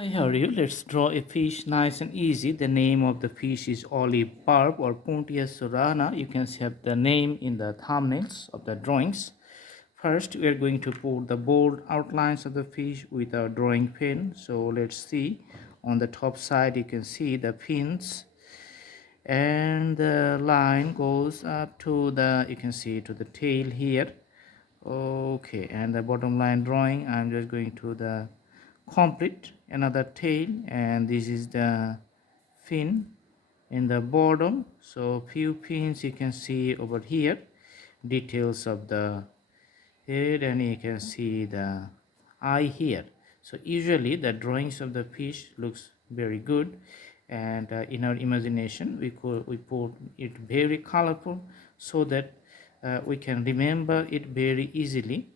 Hi, how are you? Let's draw a fish nice and easy. The name of the fish is olive barb or Pontius surana. You can see the name in the thumbnails of the drawings. First, we are going to put the bold outlines of the fish with a drawing pen. So let's see. On the top side, you can see the fins, and the line goes up to the, you can see, to the tail here. Okay, and the bottom line drawing, I'm just going to the complete another tail, and this is the fin in the bottom. So few pins you can see over here, details of the head, and you can see the eye here. So usually the drawings of the fish looks very good, and in our imagination we put it very colorful so that we can remember it very easily,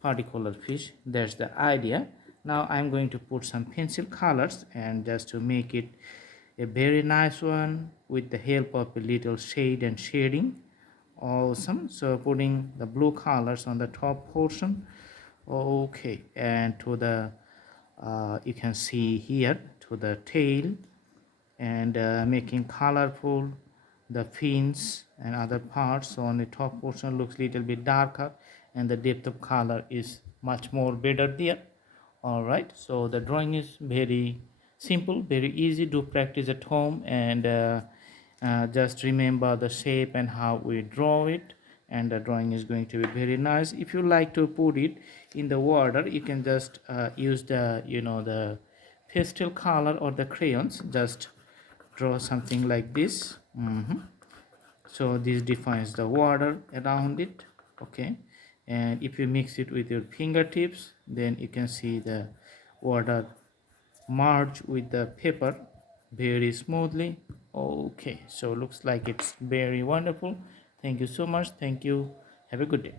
particular fish. That's the idea. Now I'm going to put some pencil colors, and just to make it a very nice one with the help of a little shade and shading. Awesome. So putting the blue colors on the top portion. Okay, and to the you can see here to the tail, and making colorful the fins and other parts. So on the top portion looks little bit darker, and the depth of color is much more better there. All right, so the drawing is very simple, very easy. Do practice at home, and just remember the shape and how we draw it, and the drawing is going to be very nice. If you like to put it in the water, you can just use the, the pastel color or the crayons. Just draw something like this. So this defines the water around it. Okay, and if you mix it with your fingertips, then you can see the water merge with the paper very smoothly. Okay, so looks like it's very wonderful. Thank you so much. Thank you. Have a good day.